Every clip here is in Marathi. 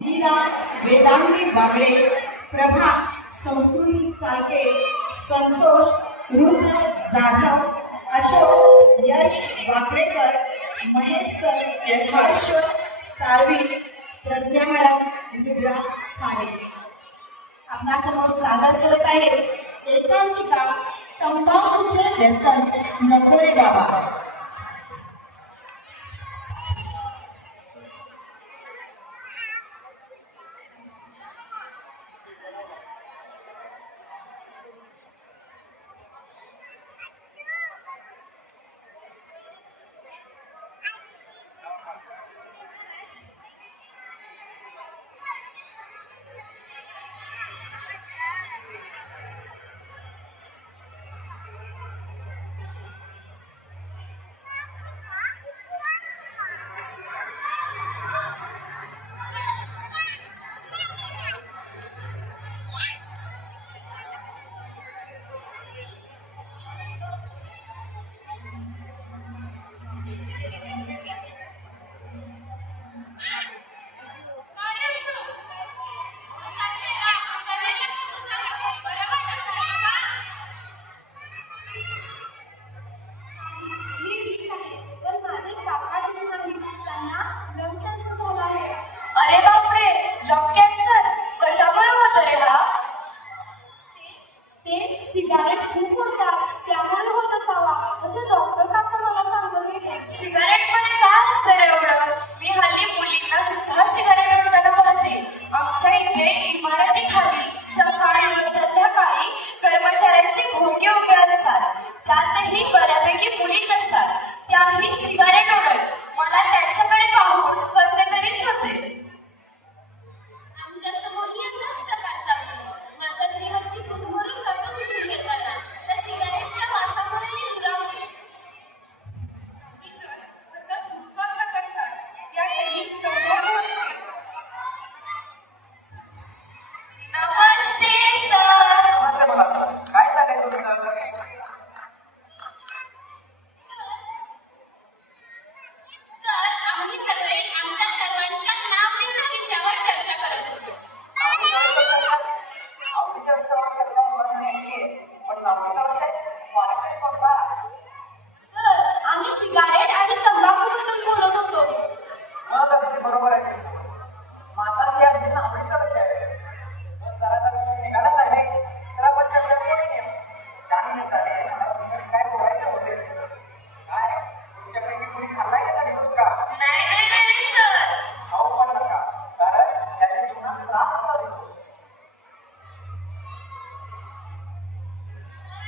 लीला वेदांगी बागडे, प्रभा संस्कृती चालके, संतोष रुद्र जाधव, अशोक यश वाकडेकर, महेश सर यशवर्ष साळवी, प्रज्ञा मॅडम रुद्रा खाणे आपणासमोर सादर करत आहे एकांकिका तंबाखूचे व्यसन नको रे बाबा. अरे बापरे, लंग कॅन्सर कशामुळे होतं रे हा? ते सिगारेट खूप होतात त्यामुळे होत असावा असं डॉक्टर काका मला सांगत होते. सिगारेट मध्ये काय असतं रे एवढं? मी हल्ली मुलींना सुद्धा सिगारेट ओढताना पाहते. आमच्या इथे इमारतीखाली सकाळी व संध्याकाळी कर्मचाऱ्यांचे घोडके उभे असतात. त्यातही बऱ्यापैकी मुलीच असतात. त्याही सिगारेट ओढत. मला त्यांच्याकडे पाहून कसे तरीच होते. आमच्या समोरही असाच प्रकार चालतो. माझा जीव भरून जातो तिथून घेताना त्या सिगारेटच्या वासामुळे दुरावले. सतत उत्पादन करतात. त्यातही तंबाखू असते. नमस्ते सर. नमस्ते बोला. काय चाललंय तुमचं? सर, आम्ही सगळे आमच्या सर्वांच्या नावडीच्या विषयावर चर्चा करत होतो. आवडीच्या विषयावर चर्चा होत नाहीये, पण आवडीचा विषय मराठी कोणता? सर, आम्ही सिगारेट आणि तंबाखूबद्दल बोलत होतो. मग अगदी बरोबर आहे तुमचं. माझाही अगदी आवडीचा विषय आहे. पण जराचा विषय निघालाच आहे तर आपण चर्चा पुढे घेऊ. त्यानिमित्ताने मला तुमच्याकडे काय बोलायचे होते. काय तुमच्यापैकी कुणी खाल्लाय का कधी गुटखा? नाही सर. खाऊ पण नका, कारण त्याने जीवनात त्रास होणार आहे.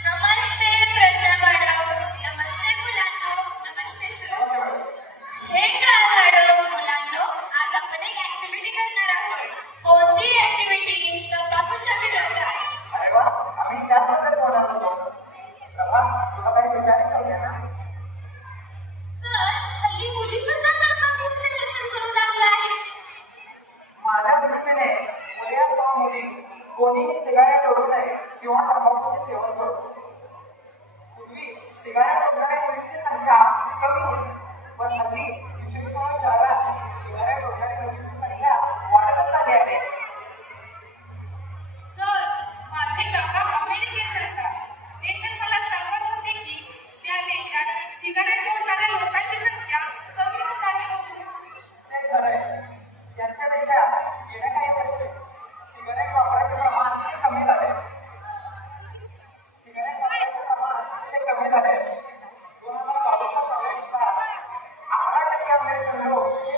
नमस्ते प्रज्ञा मॅडम. नमस्ते मुलांनो. नमस्ते सर. नमस्ते मॅडम. हे काय मॅडम? मुलांनो, आज आपण एक ऍक्टिव्हिटी करणार आहोत. कोणती ऍक्टिव्हिटी? तंबाखूच्या विरोधात. अरे वा, आम्ही त्याबद्दल बोलणार होतो. प्रभा, तुला काही विचारायचं होते ना? सर, हल्ली मुली सुद्धा तंबाखूचे व्यसन करू लागल्या आहेत. माझ्या दृष्टीने मुली अथवा मुली कोणीही सिगारेट ओढू नये किंवा तंबाखूचे सेवन करू. पूर्वी सिगारेट ओढणाऱ्या मुलींची संख्या कमी होती, पण हल्ली विशेषतः शहरात सिगारेट ओढणाऱ्या मुलींची संख्या वाढतच चालली आहे. सर, माझे काका अमेरिकेत राहतात. ते तर मला सांगत होते की त्या देशात सिगारेट ओढणाऱ्या लोकांची संख्या कमी होत आहे. ते खरं आहे. त्यांच्या देशात गेल्या काही वर्षी सिगारेट वापरायचे प्रमाण हे कमी झाले. सिगारेट वापरायचे प्रमाण हे कमी झाले. 2022च्या सर्वेनुसार 11% अमेरिकन लोक हे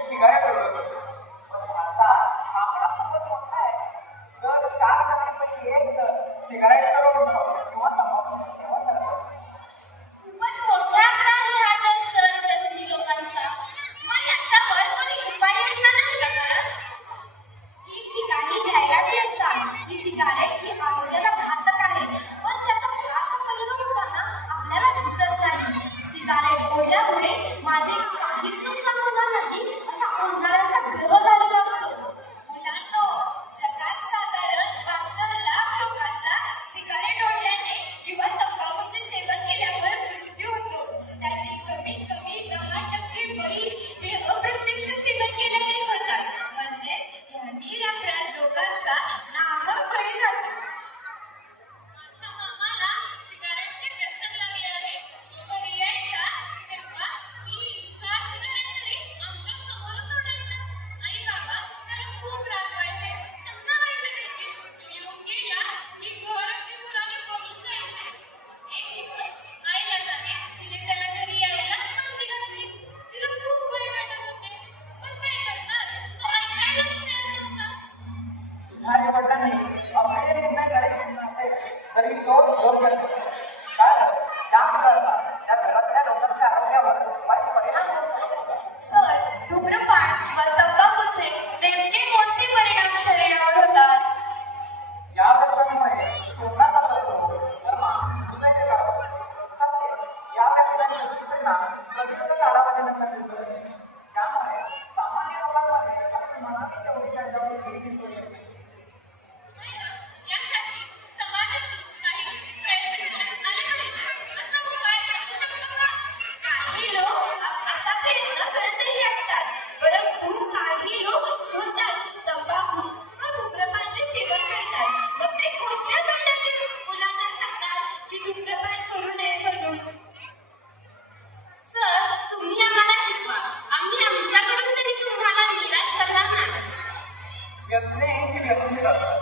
व्यसने ही व्यसनीच असतात.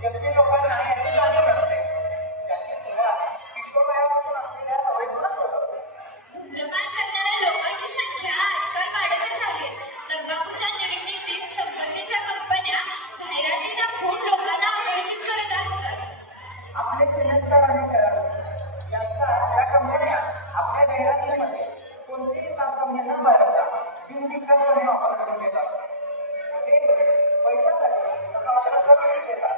व्यसनी लोकांना याची जाणीव नसते. त्याची सुरुवात किशोरवयापासून असलेल्या सवयीतूनच होत असते. धूम्रपान करणाऱ्या लोकांची संख्या आजकाल वाढतच आहे. तंबाखूच्या निर्मितीत संबंधीच्या कंपन्या जाहिराती दाखवून लोकांना आकर्षित करत असतात. आपले सिनेस्टर आणि खेळाडू यांचा या कंपन्या आपल्या जाहिरातीमध्ये कोणतीही तारतम्य न बाळगता बिनदिक्कतपणे वापर करून घेतात. वेगवेगळे पैशासाठी तसा वापर करून देतात.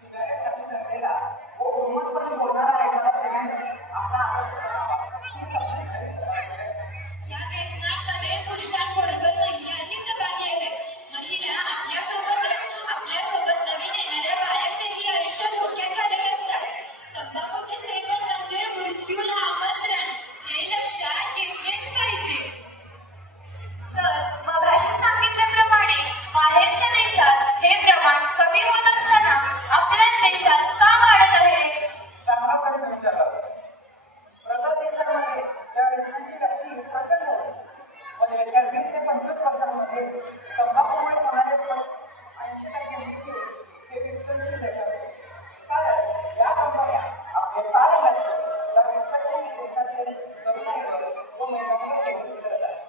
सिगारेट आणि धंदेला व उन्मत्तपणे बोलणारा एखादा सिनेमा आपला आकर्षणावा ही सगळी खरेदी करायची. या व्यसनांमध्ये पुरुषांबरोबर महिलाही सहभागी आहेत. महिला आपल्यासोबत नवीन येणाऱ्या बाळाचेही आयुष्य धोक्यात घालत असतात. तंबाखूचे सेवन म्हणजे मृत्यूला आमंत्रण, हे लक्षात घेतलेच पाहिजे. सर, मगाशी सांगितल्याप्रमाणे बाहेरच्या देशात हे प्रमाण कमी होत असताना आपल्याच देशात का वाढत आहे? चांगला प्रश्न विचारला जातो. प्रगत देशांमध्ये या व्यसनांची व्याप्ती प्रचंड होती. पण येत्या 20 ते 25 वर्षांमध्ये तंबाखूमुळे होणारे 80% मृत्यू हे विकसनशील देशात होते. कारण या कंपन्या आपले सारे लक्ष या विकसनशील देशातील तरुणाईवर व महिलांवर केंद्रित करत आहेत.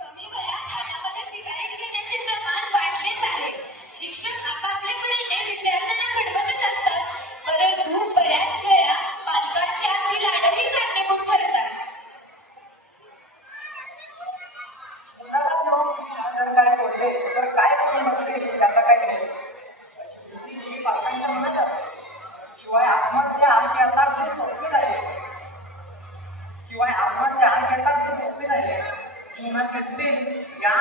कमी वयात हातामध्ये सिगारेट घेण्याचे प्रमाण वाढलेच आहे. शिक्षक आपापल्या परीने विद्यार्थ्यांना घडवतच असतात, परंतु बऱ्याच वेळा पालकांची अगदी लाडही कारणीभूत ठरतात. मुलाला जेव्हा जर काय बोलले तर काय करून बघते याचा काही नाही अशी भीती ही पालकांच्या मनात असते. शिवाय आत्महत्या आणि आता अगदी सोपी झाली जीवनात घेतली या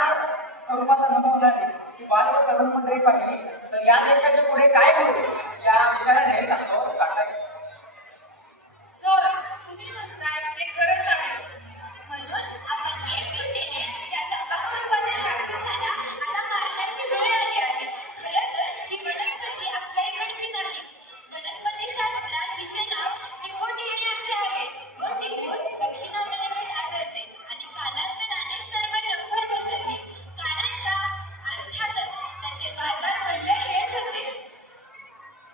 स्वरूपात अनुभव झाले की बाल व तरुण मंडळी पाहिली तर या देशाच्या पुढे काय होईल या विचाराने सांगतो काढता येईल. सर, तुम्ही म्हणताय ते खरंच आहे. म्हणून आपण एकजुटीने त्या तंबाखू रूपातील राक्षसाला आता मारण्याची वेळ आली आहे. खरं तर ही वनस्पती आपल्या इकडची नाहीच. वनस्पती शास्त्रात हिचे नाव निकोटिनी असे आहे व ती मूळ दक्षिण अमेरिकेत आढळते आणि कालांतराने सर्व जगभर पसरली. कारण का? अर्थातच त्याचे बाजार मूल्य हेच होते.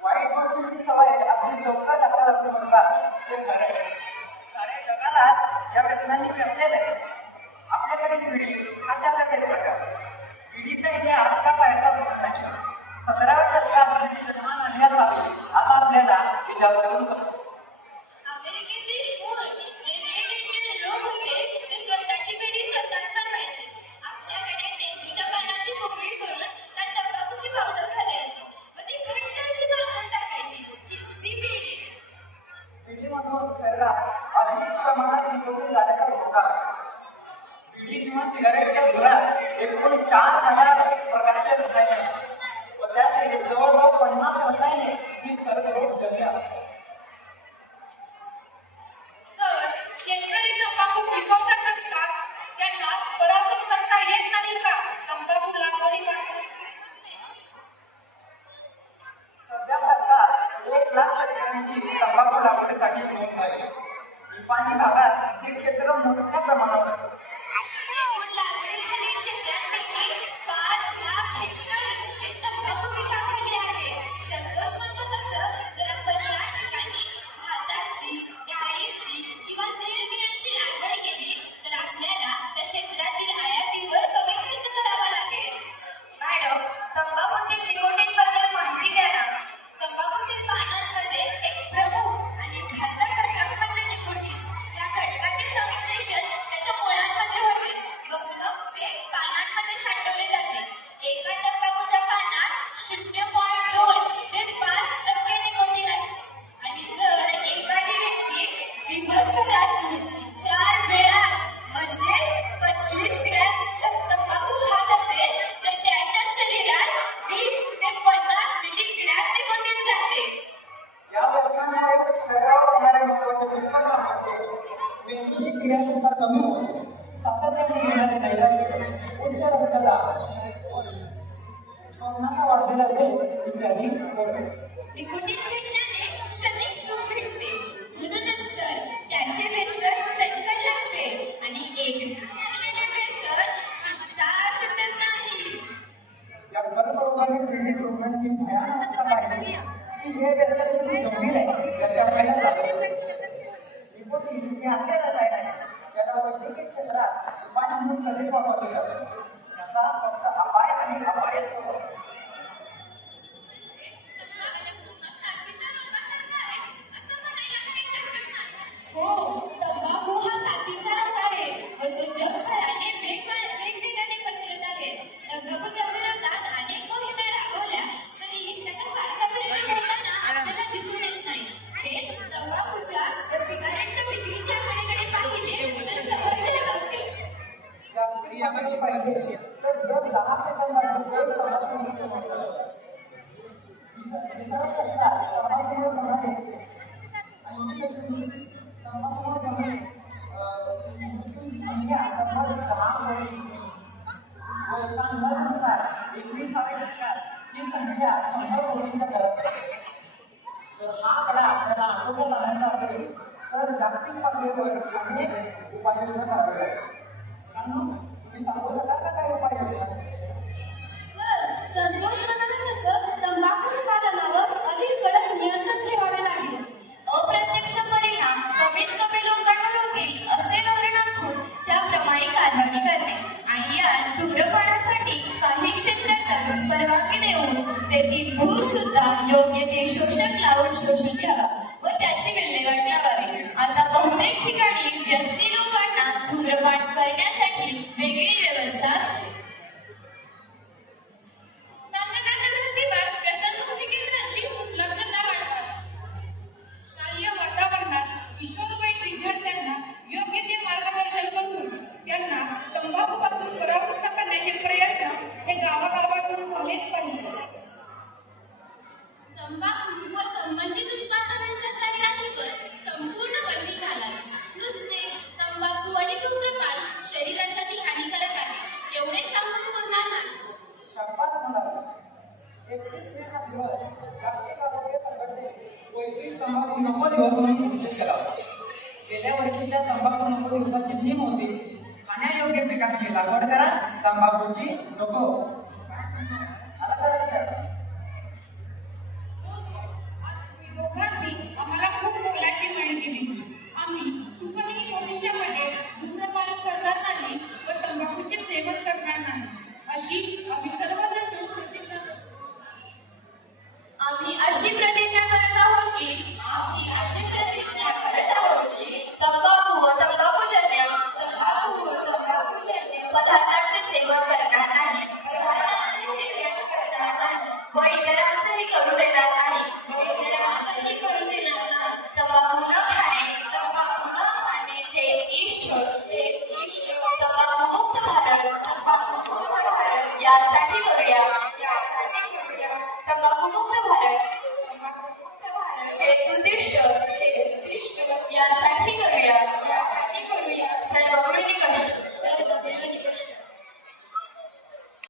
वाईट गोष्टींची सवय अगदी लवकर लागतात असे म्हणतात ते खरं आहे. साऱ्या जगाला या व्यसनांनी व्यापलेलं आहे. आपल्याकडील पिढी हा त्याचा एक प्रकार. पिढीचा इतिहास का पाहायचा नाही. 17व्या शतकात पिढी जन्माला आणण्यात आली असा आपल्याला इतिहासातून समजतो. अमेरिकेतील मूळ जे रेड इंडियन लोक होते ते स्वतःची पिढी स्वतःच बनवायचे. आपल्याकडे तेंदूच्या पानाची पोकळी करून त्यात तंबाखूची पावडर घालायची व ती घट्ट अशी बांधून टाकायची. हीच ती पिढी. पिढीमधून शरीरात अधिक प्रमाणात निकोटीन जाण्याचा धोका आहे. पिढी किंवा सिगारेटच्या धुरात एकूण 4000 प्रकारचे रसायने असतात व त्यातील जवळजवळ 50 रसायने ही कर्करोग जन्य असतात. सर, शेतकरी तंबाखू पिकवतातच का? त्यांना पराभूत करता येत नाही का तंबाखू लागवडीपासून? सध्या भारतात 1 लाख शेतकऱ्यांची तंबाखू लागवडीसाठी नोंद झाली. निपाणी भागात हे क्षेत्र मोठ्या प्रमाणात आहे. एकूण लागवडीखालील क्षेत्रांपैकी 5 लाख हेक्टर हे तंबाखू पिकाखाली आहे. संतोष म्हणतो तसं जर आपण या ठिकाणी भाताची, डाळीची किंवा तेलबियांची लागवड केली तर आपल्याला त्या क्षेत्रातील आयातीवर कमी खर्च करावा लागेल. मॅडम, तंबाखूतील निकोटीन बद्दल माहिती द्या ना. तंबाखूतील पानांमध्ये एक प्रमुख आणि घातक घटक म्हणजे निकोटीन. या घटकाचे संश्लेषण त्याच्या मुळांमध्ये होते व मग ते पानांमध्ये साठवले जाते. एका तंबाखूच्या पानात 0.2 ते 5% निकोटीन असते आणि जर एखादी व्यक्ती दिवसभरातून 4 वेळाच म्हणजे 25 ग्रॅम तंबाखू खात असेल तर त्याच्या शरीरात 20 ते 50 मिलीग्रॅम निकोटीन जाते. या व्यसनामुळे शरीरावर होणारे महत्वाचे दुष्परिणाम म्हणजे व्यक्तीची क्रियाशीलता कमी होणे, सातत्याने येणारे नैराश्य, उच्च रक्तदाब, श्वसनाचा वाढलेला वेग इत्यादी होते. निकोटीन घेतल्याने क्षणिक सुख भेटते. म्हणूनच तर त्याचे व्यसन चटकन लागते आणि एकदा लागलेले व्यसन सुटत नाही. या कर्करोगावर लोकांनी पीडित रुग्णांची भयानकता पाहिली की हे व्यसन किती गंभीर आहे याचे आपल्याला जाणवलं. रिपोर्टिंग हे असे रसायन आहे ज्याला वैद्यकीय क्षेत्रात उपाय म्हणून कधीच वापरले जाते. त्याचा फक्त अपाय आणि अपायच होतो. हो, तंबाखू हा साथीचा रोग आहे व तो जगभराने वेगवेगळ्याने पसरत आहे. तंबाखूच्या विरोधात अनेक मोहिमा राबवल्या तरी त्याचा फारसा परिणाम होताना आपल्याला दिसून येत नाही. हे तंबाखूच्या व सिगारेटच्या विक्रीच्या आकडेकडे पाहिले तर समजले नव्हते. जागतिक पातळीवर पाहिजे तर दर 10 सेकंदात दर तंबाखू मृत्यू होतो. विसर्गाच्या तंबाखूमुळे होणारे 80% तंबाखूमुळे मृत्यूची संख्या तब्बल 10 कोटी. व एका अंदाजानुसार 21व्या शतकात ही संख्या 100 कोटींच्या घरात आहे. जर हा आकडा आपल्याला आटोक्यात आणायचा असेल तर जागतिक पातळीवर अनेक उपाययोजना कराव्या लागतील. तुम्ही सांगू शकाल का काही उपाययोजना? सर, संतोष म्हणाले तसं तंबाखू उत्पादनावर अधिक कडक नियंत्रण ठेवावे लागेल. अप्रत्यक्ष परिणाम कमीत कमी लोकांवर होतील असे धोरण आखून त्याप्रमाणे कारवाई करणे आणि यात धूम्रपानासाठी काही क्षेत्रातच परवानगी देऊन तेथील धूर सुद्धा योग्य ते शोषक लावून शोषून घ्यावा व त्याची विल्हेवाट लावावी. आता बहुतेक ठिकाणी व्यसनी लोकांना धूम्रपान करण्यासाठी वेगळी व्यवस्था असते. संघटनाच्या धर्तीवर व्यसनमुक्ती केंद्रांची उपलब्धता वाढवा. शालेय वातावरणात किशोरवयीन विद्यार्थ्यांना योग्य ते मार्गदर्शन करून त्यांना तंबाखूपासून परावृत्त करण्याचे प्रयत्न हे गावागावातून झालेच पाहिजे. तंबाखू व संबंधित उत्पादनांच्या जाहिरातीवर संपूर्ण बंदी घालावी. नुसते तंबाखू आणि धूम्रपान शरीरासाठी हानिकारक आहे एवढे सांगून बोलणार नाही. शाबास म्हणाला. 31 मे हा दिवस जागतिक आरोग्य संघटनेने वैश्विक तंबाखू नको दिवस म्हणून घोषित केला होता. गेल्या वर्षीच्या तंबाखू नको दिवसाची थीम होती खाण्यायोग्य पिकांची लागवड करा, तंबाखूची नको. आता काय लक्षात? आज तुम्ही दोघांनी आम्हाला खूप मोलाची माहिती दिली. आम्ही चुकूनही भविष्यामध्ये धूम्रपान करणार नाही व तंबाखूचे सेवन करणार नाही अशी आम्ही सर्वजण मिळून प्रतिज्ञा करतो. आम्ही अशी प्रतिज्ञा करत आहोत की तंबाखू व तंबाखूजन्य पदार्थांचे सेवन करणार नाही व इतरांचंही करू देणार नाही. तंबाखू न खाणे हेच इष्ट तंबाखू मुक्त भारत यासाठी करूया. तंबाखू मुक्त भारत हेच उद्दिष्ट